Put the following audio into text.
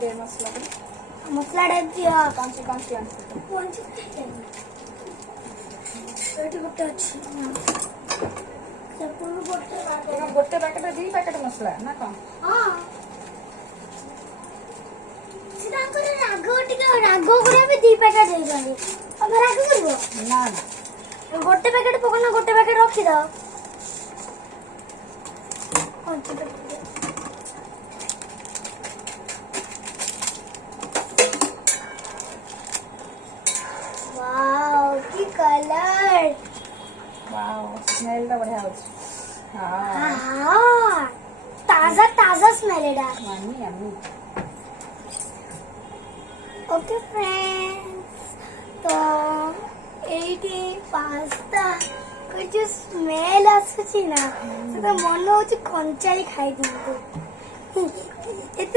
दे मसला मसला टाइप दिया कांची कांची ଏଠି ଗୋଟେ ଅଛି ସେପଟରୁ ଗୋଟେ ପ୍ୟାକେଟ ଦି ପ୍ୟାକେଟ ମସଲା ନା କଣ? ହଁ ସେ ତାଙ୍କର ରାଗ ଟିକେ ରାଗ ଗୁଡା ବି ଦି ପ୍ୟାକେଟ ଦେଇଛନ୍ତି। ଆମେ ରାଗ କରିବ ନା ନା ଗୋଟେ ପ୍ୟାକେଟ ପକଉନା ଗୋଟେ ପ୍ୟାକେଟ ରଖିଦବ। वाओ की कलर वाओ स्मेल टा बढ़िया होछ। हां हाँ ताजा ताजा स्मेल है डा मम्मी अम्मी। ओके फ्रेंड्स तो एटी पास्ता को जो स्मेल आसुची ना तो मन होची कंचाई खाई दिंतु एते